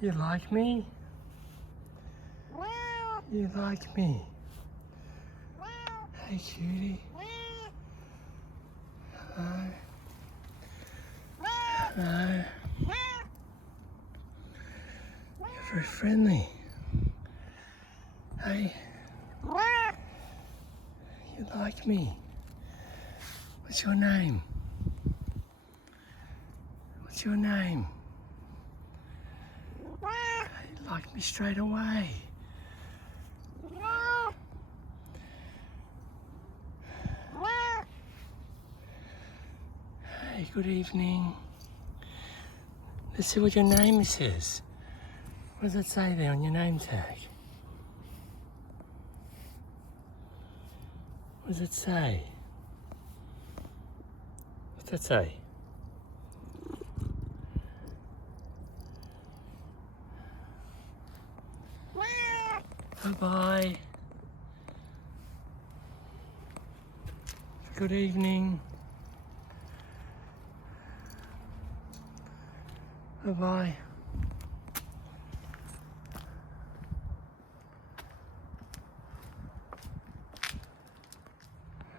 You like me? You like me? Hey, cutie. Hello. Hello. You're very friendly. Hey. You like me? What's your name? What's your name? You like me straight away. Hey, good evening. Let's see what your name says. What does it say there on your name tag? What does it say? What's that say? Bye-bye. Good evening. Bye-bye.